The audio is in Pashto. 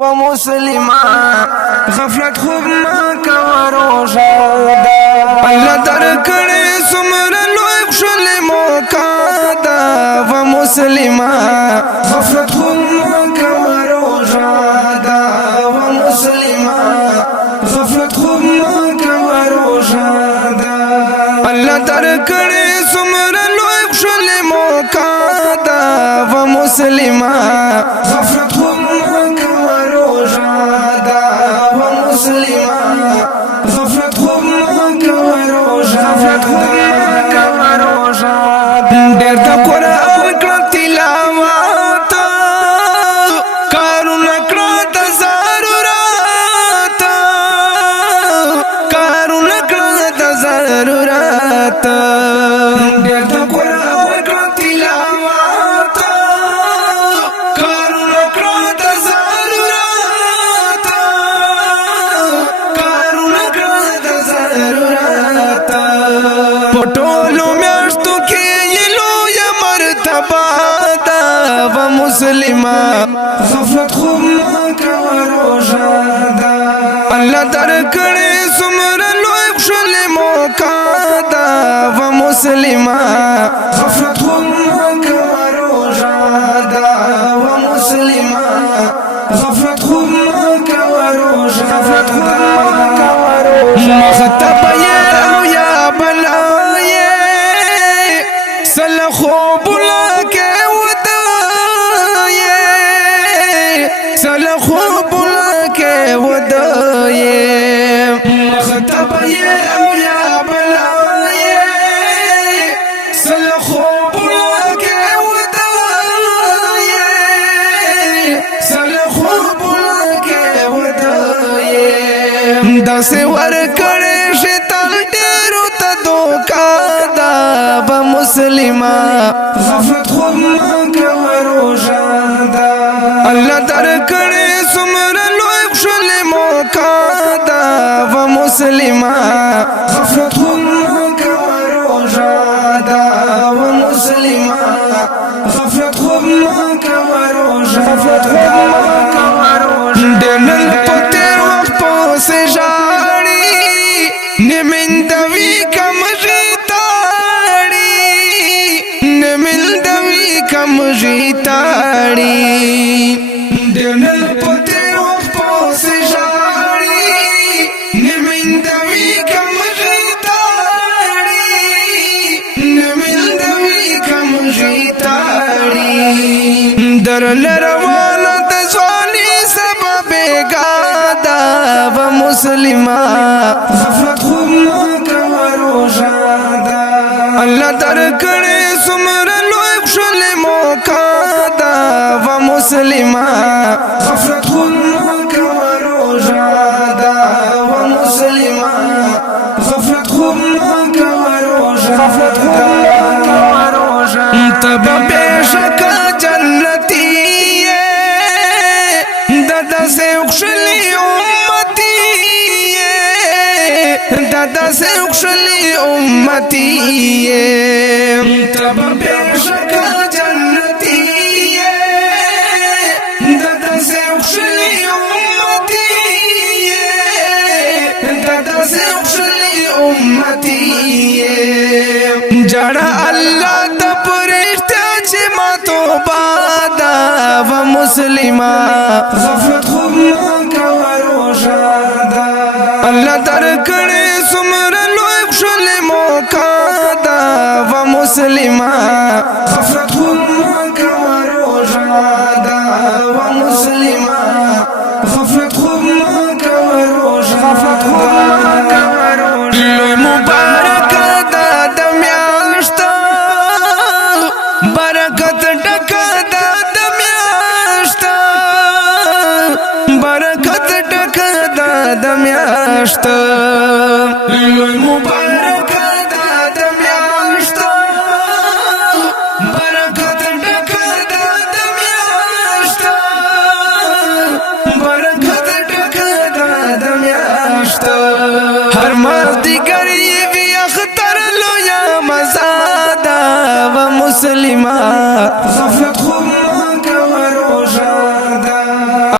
و مسلمان غفلت خوب ما کوا روزا دا اللہ درکڑی سمر لوی خشل موقع دا و مسلمان غفلت خوب ما کوا روزا دا و مسلمان غفلت خوب ما کوا روزا دا اللہ درکڑی سمر لوی خشل موقع دا و مسلمان غفلت خوب غفلت خوب ما کوا روزا ډېر د قرآن کړه تلاوت کارونه کړه د ضرورت کارونه کړه د ضرورت ډېر د قرآن کړه تلاوت کارونه کړه د پټولو میاشتو کې یلو یا مرتبه دا و مسلمان غفلت خوب ما کوا روزا دا الله درکړې څومره لوی خشل موقع دا و مسلمان غفلت خوب ما کوا روزا دا و مسلمان غفلت خوب ما کوا روزا مخطب او یا بلا سل خوب لکے ودائے سل خوب لکے ودائے مخطب او یا بلائے سل خوب لکے ودائے سل خوب لکے ودائے دس ورکڑے شیطان ڈیرو تا دوکا دا و مسلمان غفلت خوب ما کوا روزا دا اللہ درکڑی سمر لوی خشل موقع دا و مسلمان غفلت خوب ما کوا روزا دا و مسلمان غفلت خوب ما کوا روزا دنل پتر وقت پوسے جاڑی نمندوی کم کم غیتاڑی دنل پتر وقت پوسے جاڑی نمندوی کم غیتاڑی نمندوی کم غیتاڑی در لروانا تزوانی سبب گادا و مسلمان غفلت خوب ما کوا روزا دا اللہ درکڑی سمر و مسلمان غفلت خوب ما کوا روزا دا و مسلمان غفلت خوب ما کوا روزا تب بیشک جنتی دادا سے اخشلی امتی دادا سے اخشلی امتی تب بیشک جنتی دادا سے اخشلی امتی دادا سے اخشلی امتی جڑا اللہ تا پرشتہ چما تو بادا و مسلمان غفلت خوب ما کوا روزا دا اللہ درکڑی سمر لوی خشل موقع دا و مسلمان غفلت خوب ما کوا روزا دا و مسلمان غفلت خوب ما کوا روزا لوی مبارک دا دمیاشتا برکت ڈکا دا دمیاشتا برکت ڈکا دا دمیاشتا لوی مبارک دا دمیاشتا برکت ڈکا دا دمیاشتا برکت ڈکا دا دمیاشتا ہر مردی گریبی اختر لو یا مزادا و مسلمان غفلت خوب